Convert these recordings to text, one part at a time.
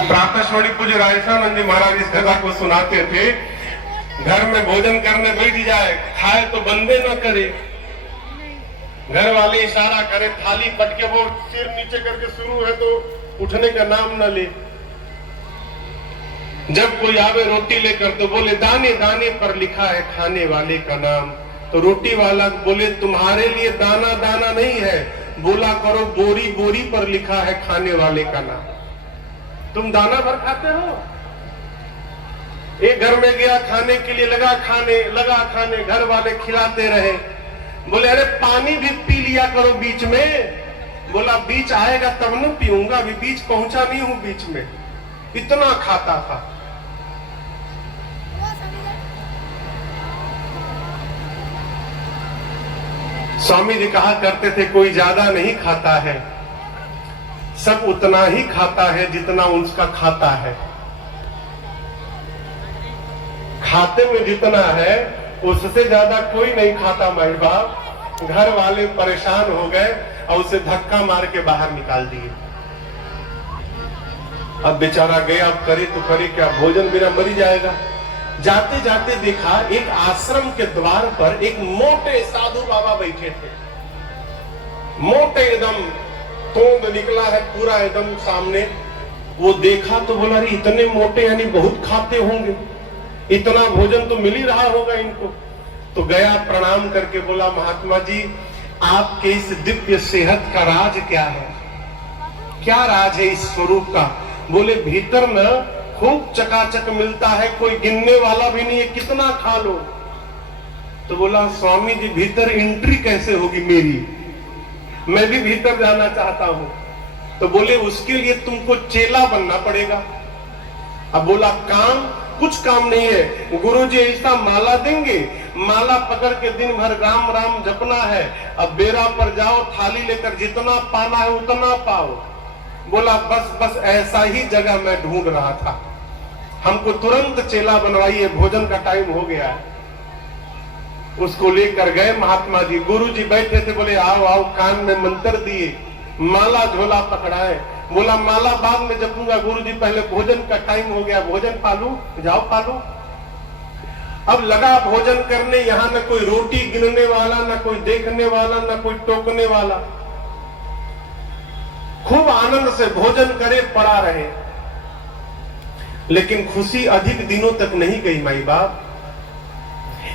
प्रातःस्मरणीय पूज्य राजस्थानंद जी महाराज इस कथा को सुनाते थे। घर में भोजन करने बैठ जाए, खाए तो बंदे न करे, घर वाले इशारा करे, थाली पटके वो सिर नीचे करके शुरू है तो उठने का नाम न ले। जब कोई आवे रोटी लेकर तो बोले दाने दाने पर लिखा है खाने वाले का नाम। तो रोटी वाला बोले तुम्हारे लिए दाना दाना नहीं है, बोला करो बोरी बोरी पर लिखा है खाने वाले का नाम। तुम दाना भर खाते हो। एक घर में गया खाने के लिए, लगा खाने, घर वाले खिलाते रहे। बोले अरे पानी भी पी लिया करो बीच में। बोला बीच आएगा तब न पीऊंगा, अभी बीच पहुंचा नहीं हूं बीच में। इतना खाता था। स्वामी जी कहा करते थे कोई ज्यादा नहीं खाता है, सब उतना ही खाता है जितना उसका खाता है। खाते में जितना है उससे ज्यादा कोई नहीं खाता। माई बाप घर वाले परेशान हो गए और उसे धक्का मार के बाहर निकाल दिए। अब बेचारा गया, अब करे तो करे क्या, भोजन बिना मर जाएगा। जाते जाते देखा एक आश्रम के द्वार पर एक मोटे साधु बाबा बैठे थे। मोटे एकदम, तोंद निकला है पूरा एकदम सामने। वो देखा तो बोला अरे इतने मोटे यानी बहुत खाते होंगे, इतना भोजन तो मिल ही रहा होगा इनको। तो गया प्रणाम करके बोला महात्मा जी आपके इस दिव्य सेहत का राज क्या है, क्या राज है इस स्वरूप का। बोले भीतर न खूब चकाचक मिलता है, कोई गिनने वाला भी नहीं है, कितना खा लो। तो बोला स्वामी जी भीतर एंट्री कैसे होगी मेरी, मैं भी भीतर जाना चाहता हूं। तो बोले उसके लिए तुमको चेला बनना पड़ेगा। अब बोला काम, कुछ काम नहीं है, गुरुजी ऐसा माला देंगे, माला पकड़ के दिन भर राम राम जपना है। अब बेरा पर जाओ, थाली लेकर जितना पाना है उतना पाओ। बोला बस बस ऐसा ही जगह मैं ढूंढ रहा था, हमको तुरंत चेला बनवाइए, भोजन का टाइम हो गया है। उसको लेकर गए महात्मा जी। गुरुजी बैठे थे, बोले आओ आओ, कान में मंत्र दिए, माला झोला पकड़ाए। बोला माला बाद में जपूंगा गुरुजी, पहले भोजन का टाइम हो गया, भोजन पालू, जाओ पालू। अब लगा भोजन करने, यहां न कोई रोटी गिनने वाला, न कोई देखने वाला, न कोई टोकने वाला। खूब आनंद से भोजन करे, पड़ा रहे। लेकिन खुशी अधिक दिनों तक नहीं गई माई बाप।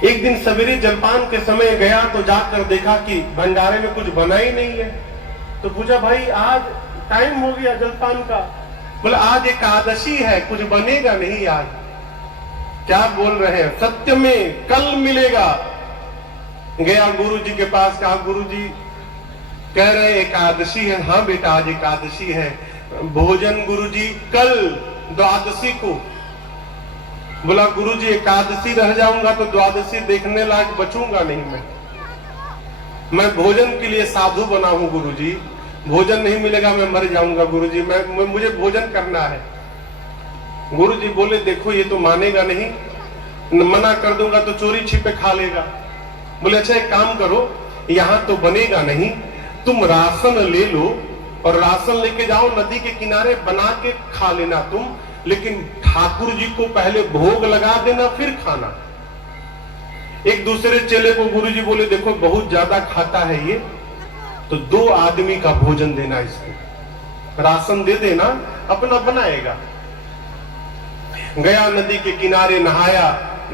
एक दिन सवेरे जलपान के समय गया तो जाकर देखा कि भंडारे में कुछ बना ही नहीं है। तो पूछा भाई आज टाइम हो गया जलपान का। बोला आज एकादशी है, कुछ बनेगा नहीं आज। क्या बोल रहे हैं, सत्य में कल मिलेगा। गया गुरुजी के पास, कहा गुरुजी कह रहे एकादशी है। हाँ बेटा आज एकादशी है, भोजन गुरुजी कल द्वादशी को। बोला गुरुजी एकादशी रह जाऊंगा तो द्वादशी देखने लायक बचूंगा नहीं। मैं भोजन के लिए साधु बना हूं गुरुजी, भोजन नहीं मिलेगा मैं मर जाऊंगा गुरुजी, मुझे भोजन करना है। गुरुजी बोले देखो ये तो मानेगा नहीं, मना कर दूंगा तो चोरी छिपे खा लेगा। बोले अच्छा एक काम करो, यहां तो बनेगा नहीं, तुम राशन ले लो और राशन लेके जाओ, नदी के किनारे बना के खा लेना तुम, लेकिन ठाकुर जी को पहले भोग लगा देना फिर खाना। एक दूसरे चेले को गुरुजी बोले देखो बहुत ज्यादा खाता है ये, तो 2 आदमी का भोजन देना, इसको राशन दे देना, अपना बनाएगा। गया नदी के किनारे नहाया,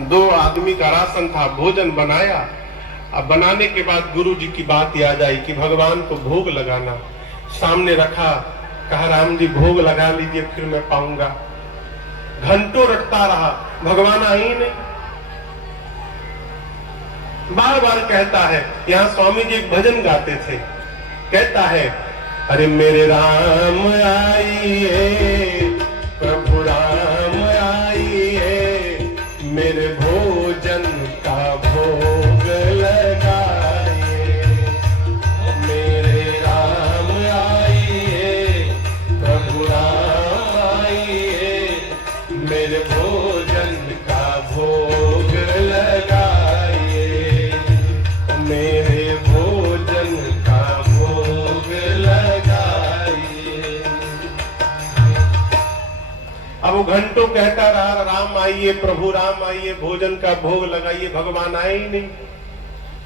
2 आदमी का राशन था, भोजन बनाया। अब बनाने के बाद गुरुजी की बात याद आई कि भगवान को भोग लगाना। सामने रखा, कहा राम जी भोग लगा लीजिए फिर मैं पाऊंगा। घंटों रटता रहा, भगवान आए ही नहीं। बार बार कहता है, यहाँ स्वामी जी एक भजन गाते थे, कहता है अरे मेरे राम आइए, प्रभु राम आइए, मेरे भोजन का भोग लगाइए। मेरे राम आइए, प्रभु राम आइए, मेरे भोजन का भोग लगाइए। मेरे भोजन का भोग लगाइए। अब वो घंटों कहता रहा, राम आइए, प्रभु राम आइए, भोजन का भोग लगाइए, भगवान आए ही नहीं।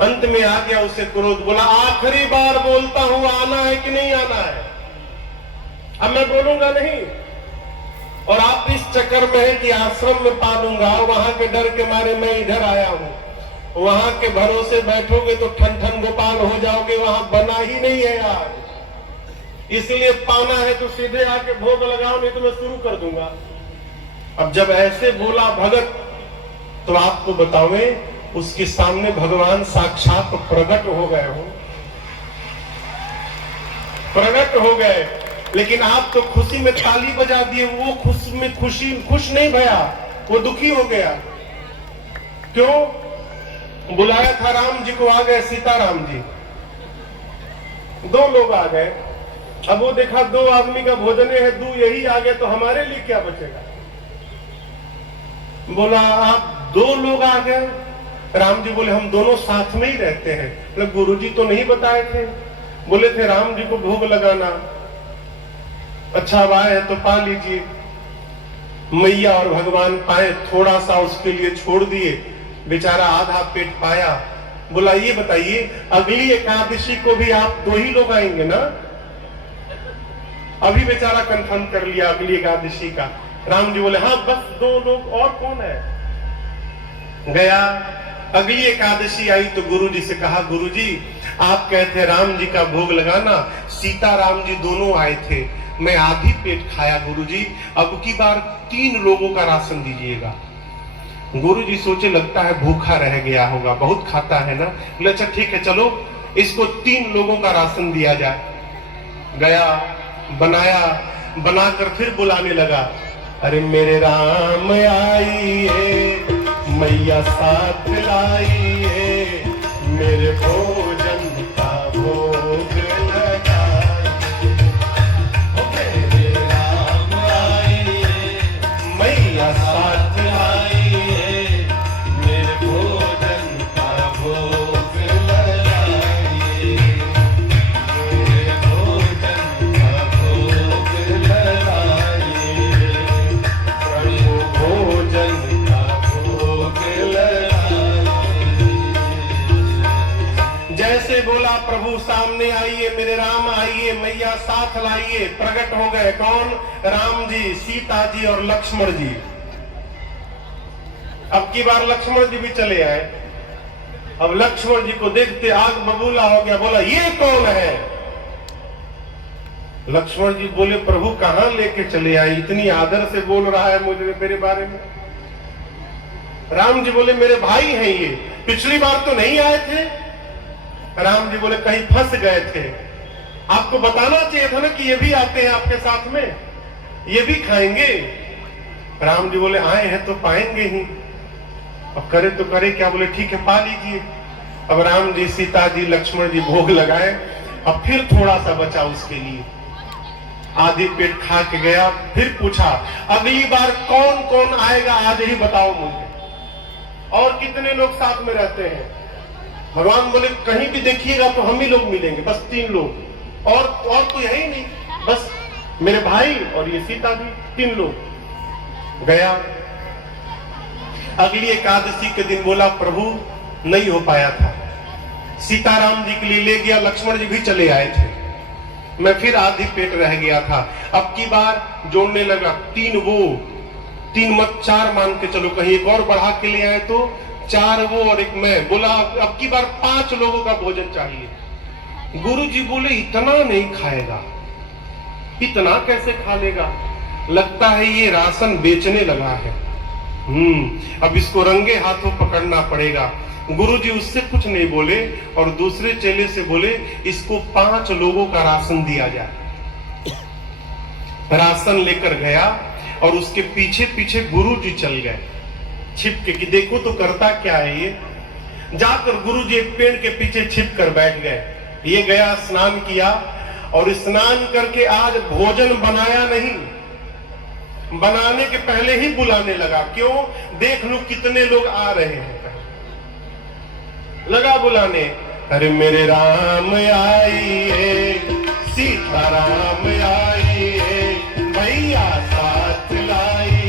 अंत में आ गया उसे क्रोध, बोला आखिरी बार बोलता हूं, आना है कि नहीं आना है? अब मैं बोलूंगा नहीं। और आप इस चक्कर में है कि आश्रम में पालूंगा, वहां के डर के मारे मैं इधर आया हूं। वहां के भरोसे बैठोगे तो ठन ठन गोपाल हो जाओगे, वहां बना ही नहीं है यार। इसलिए पाना है तो सीधे आके भोग लगाओ, नहीं तो मैं शुरू कर दूंगा। अब जब ऐसे बोला भगत, तो आपको बतावे उसके सामने भगवान साक्षात प्रकट हो गए हो, प्रकट हो गए। लेकिन आप तो खुशी में ताली बजा दिए, वो खुश नहीं भया, वो दुखी हो गया। क्यों? बुलाया था राम जी को, आ गए सीताराम जी, दो लोग आ गए। अब वो देखा दो आदमी का भोजन है, दो यही आ गए तो हमारे लिए क्या बचेगा? बोला आप दो लोग आ गए। राम जी बोले हम दोनों साथ में ही रहते हैं। बोले गुरुजी तो नहीं बताए थे, बोले थे राम जी को भोग लगाना। अच्छा अब आए तो पा लीजिए। मैया और भगवान पाए, थोड़ा सा उसके लिए छोड़ दिए, बेचारा आधा पेट पाया। बोला ये बताइए अगली एकादशी को भी आप दो ही लोग आएंगे ना? अभी बेचारा कंफर्म कर लिया अगली एकादशी का। राम जी बोले हाँ बस दो लोग, और कौन है? गया, अगली एकादशी आई तो गुरुजी से कहा गुरुजी आप कहते राम जी का भोग लगाना, सीता राम जी दोनों आए थे, मैं आधी पेट खाया गुरुजी, अब की बार 3 लोगों का राशन दीजिएगा। गुरुजी सोचे लगता है भूखा रह गया होगा, बहुत खाता है ना। बोले अच्छा ठीक है चलो इसको 3 लोगों का राशन दिया जाए। गया, बनाया, बनाकर फिर बुलाने लगा, अरे मेरे राम आइए, मैया साथ लाइए, मेरे भोजन का भोग लगाइए। मेरे राम आइए, मैया साथ लाइए, मेरे भोजन का भोग लगाइए, मेरे भोजन का भोग लगाइए, प्रभु भोजन जैसे बोला प्रभु सामने आइए, मेरे राम आइए, मैया साथ लाइए। प्रकट हो गए कौन? राम जी, सीता जी और लक्ष्मण जी। अब की बार लक्ष्मण जी भी चले आए। अब लक्ष्मण जी को देखते आग बबूला हो गया, बोला ये कौन है? लक्ष्मण जी बोले प्रभु कहां लेके चले आए, इतनी आदर से बोल रहा है मुझे मेरे बारे में। राम जी बोले मेरे भाई हैं ये, पिछली बार तो नहीं आए थे। राम जी बोले कहीं फंस गए थे, आपको बताना चाहिए था ना कि ये भी आते हैं आपके साथ में, ये भी खाएंगे। राम जी बोले आए हैं तो पाएंगे ही, अब करे तो करे क्या? बोले ठीक है पा लीजिए। अब राम जी, सीता जी, लक्ष्मण जी भोग लगाए। अब फिर थोड़ा सा बचा उसके लिए, आधी पेट खा के गया। फिर पूछा अगली बार कौन कौन आएगा आज ही बताओ मुझे, और कितने लोग साथ में रहते हैं? भगवान बोले कहीं भी देखिएगा तो हम ही लोग मिलेंगे, बस 3 लोग, और तो यही नहीं, बस मेरे भाई और ये सीता जी, 3 लोग। गया, अगली एकादशी के दिन बोला प्रभु नहीं हो पाया था, सीताराम जी के लिए ले गया, लक्ष्मण जी भी चले आए थे, मैं फिर आधी पेट रह गया था। अब की बार जोड़ने लगा, 3 वो, 3 मत 4 मान के चलो, कहीं एक और बढ़ा के ले आए तो 4 वो और 1 मैं। बोला अब की बार 5 लोगों का भोजन चाहिए। गुरु जी बोले इतना नहीं खाएगा, इतना कैसे खा लेगा? लगता है ये राशन बेचने लगा है। अब इसको रंगे हाथों पकड़ना पड़ेगा। गुरु जी उससे कुछ नहीं बोले और दूसरे चेले से बोले इसको 5 लोगों का राशन दिया जाए। राशन लेकर गया और उसके पीछे पीछे गुरु जी चल गए छिपके कि देखो तो करता क्या है ये। जाकर गुरु जी एक पेड़ के पीछे छिप कर बैठ गए। ये गया, स्नान किया और स्नान करके आज भोजन बनाया नहीं, बनाने के पहले ही बुलाने लगा। क्यों? देख लूं कितने लोग आ रहे हैं, लगा बुलाने। अरे मेरे राम आइए, सीता राम आइए, भैया साथ लाइए,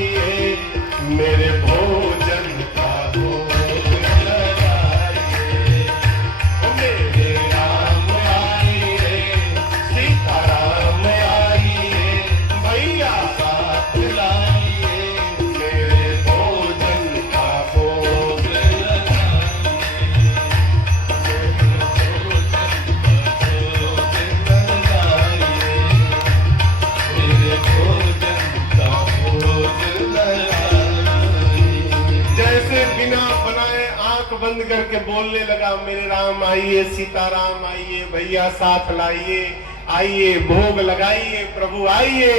बंद करके बोलने लगा, मेरे राम आइए, सीताराम आइए, भैया साथ लाइए, आइए भोग लगाइए, प्रभु आइए।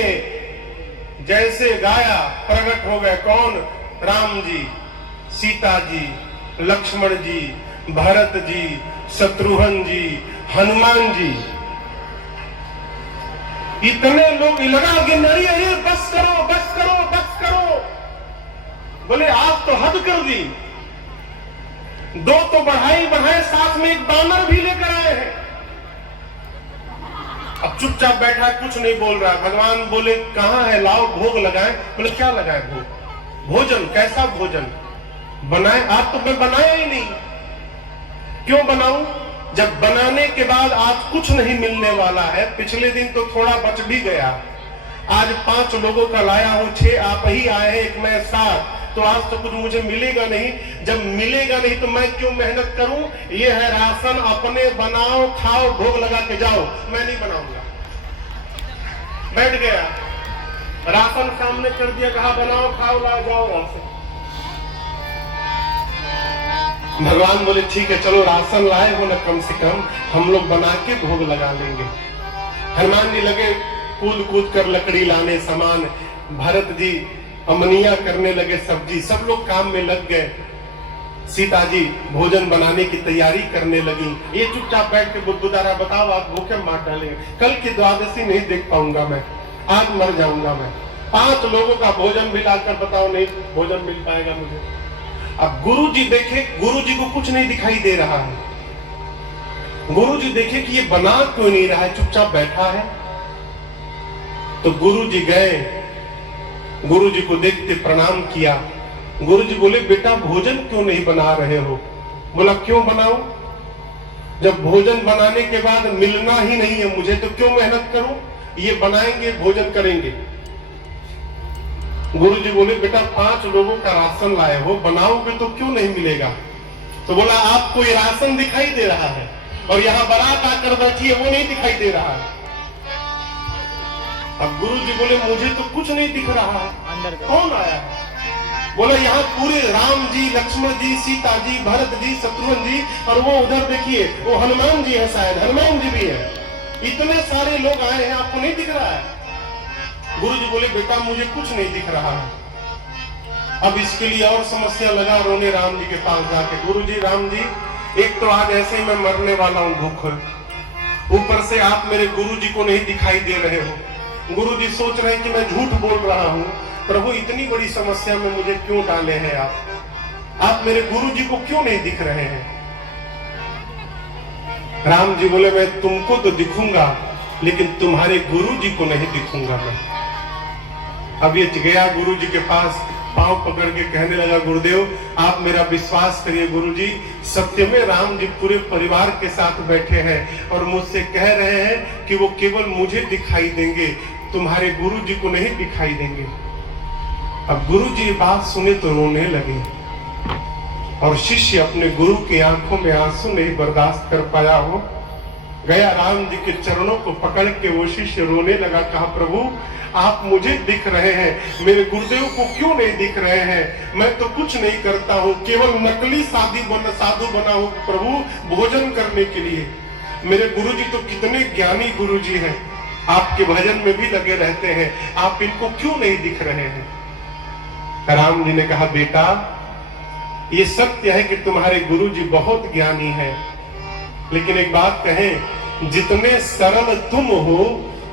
जैसे गाया प्रकट हो गए कौन? राम जी, सीता जी, लक्ष्मण जी, भरत जी, शत्रुघ्न जी, हनुमान जी। इतने लोग लगा कि नरी, अरे बस करो बस करो बस करो। बोले आप तो हद कर दी, दो तो बढ़ाए, साथ में एक बानर भी लेकर आए हैं। अब चुपचाप बैठा, कुछ नहीं बोल रहा। भगवान बोले कहां है, लाओ भोग लगाए। बोले क्या लगाए भोग? भोजन। कैसा भोजन बनाए? आज तो मैं बनाया ही नहीं। क्यों बनाऊं जब बनाने के बाद आज कुछ नहीं मिलने वाला है? पिछले दिन तो थोड़ा बच भी गया, आज 5 लोगों का लाया हूं, 6 आप ही आए हैं, एक मैं 7, तो आज तो कुछ मुझे मिलेगा नहीं। जब मिलेगा नहीं तो मैं क्यों मेहनत करूं? ये है राशन, अपने बनाओ, खाओ, भोग लगा के जाओ, मैं नहीं बनाऊंगा। बैठ गया, राशन सामने कर दिया, कहा बनाओ खाओ ला जाओ राशन। भगवान बोले ठीक है चलो, राशन लाए हो ना, कम से कम हम लोग बना के भोग लगा लेंगे। हनुमान जी लगे कूद कूद कर लकड़ी लाने सामान, भरत जी अमनिया करने लगे सब्जी, सब लोग काम में लग गए। सीता जी भोजन बनाने की तैयारी करने लगी। ये चुपचाप बैठ के बुदबुदा रहा, बताओ आप भूखे मार डालेंगे, कल की द्वादशी नहीं देख पाऊंगा मैं, आज मर जाऊंगा मैं। 5 लोगों का भोजन भी लाकर बताओ नहीं भोजन मिल पाएगा मुझे। अब गुरु जी देखे, गुरु जी को कुछ नहीं दिखाई दे रहा है। गुरु जी देखे कि ये बना क्यों नहीं रहा है, चुपचाप बैठा है। तो गुरु जी गए, गुरु जी को देखते प्रणाम किया। गुरु जी बोले बेटा भोजन क्यों नहीं बना रहे हो? बोला क्यों बनाऊं, जब भोजन बनाने के बाद मिलना ही नहीं है मुझे तो क्यों मेहनत करूं? ये बनाएंगे भोजन करेंगे। गुरु जी बोले बेटा 5 लोगों का राशन लाए हो, बनाओगे तो क्यों नहीं मिलेगा? तो बोला आपको ये राशन दिखाई दे रहा है और यहाँ बारात आकर बैठी है वो नहीं दिखाई दे रहा है। अब गुरु जी बोले मुझे तो कुछ नहीं दिख रहा है, अंदर कौन आया है? बोले यहाँ पूरे राम जी, लक्ष्मण जी, सीता जी, भरत जी, शत्रुघ्न जी, और वो उधर देखिए वो हनुमान जी है, शायद हनुमान जी भी है। इतने सारे लोग आए हैं, आपको नहीं दिख रहा है? गुरु जी बोले बेटा मुझे कुछ नहीं दिख रहा है। अब इसके लिए और समस्या लगा रोने राम जी के पास जाके। गुरु जी, राम जी, एक तो आज ऐसे ही मैं मरने वाला हूँ भूख, ऊपर से आप मेरे गुरु जी को नहीं दिखाई दे रहे हो। गुरु जी सोच रहे हैं कि मैं झूठ बोल रहा हूँ, प्रभु इतनी बड़ी समस्या में मुझे क्यों डाले हैं आप मेरे गुरु जी को क्यों नहीं दिख रहे हैं? राम जी बोले मैं तुमको तो दिखूंगा लेकिन तुम्हारे गुरु जी को नहीं दिखूंगा मैं। अब ये गया गुरु जी के पास, पांव पकड़ के कहने लगा गुरुदेव आप मेरा विश्वास करिए गुरुजी, सत्य में राम जी पूरे परिवार के साथ बैठे हैं और मुझसे कह रहे हैं कि वो केवल मुझे दिखाई देंगे, तुम्हारे गुरु जी को नहीं दिखाई देंगे। अब गुरु जी बात सुने तो रोने लगे और शिष्य अपने गुरु की आंखों में आंसू नहीं बर्दाश्त कर पाया हो, गया राम जी के चरणों को पकड़ के वो शिष्य रोने लगा। कहा प्रभु आप मुझे दिख रहे हैं, मेरे गुरुदेव को क्यों नहीं दिख रहे हैं? मैं तो कुछ नहीं करता हूँ, केवल नकली साधु बना हूँ प्रभु भोजन करने के लिए। मेरे गुरुजी तो कितने ज्ञानी गुरुजी हैं, आपके भजन में भी लगे रहते हैं, आप इनको क्यों नहीं दिख रहे हैं? राम जी ने कहा बेटा ये सत्य है कि तुम्हारे गुरुजी बहुत ज्ञानी हैं, लेकिन एक बात कहें, जितने सरल तुम हो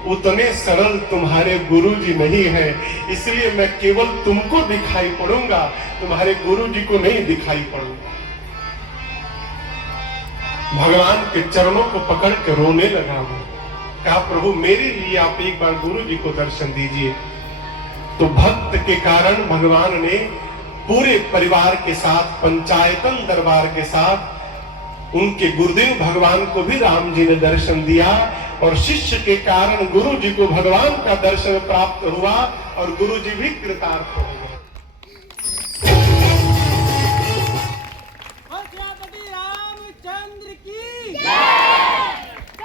उतने सरल तुम्हारे गुरुजी नहीं है, इसलिए मैं केवल तुमको दिखाई पड़ूंगा, तुम्हारे गुरुजी को नहीं दिखाई पड़ूंगा। भगवान के चरणों को पकड़ के रोने लगा हूं, कहा प्रभु मेरे लिए आप एक बार गुरुजी को दर्शन दीजिए। तो भक्त के कारण भगवान ने पूरे परिवार के साथ, पंचायतन दरबार के साथ उनके गुरुदेव भगवान को भी राम जी ने दर्शन दिया और शिष्य के कारण गुरु जी को भगवान का दर्शन प्राप्त हुआ और गुरु जी भी कृतार्थ हो गए।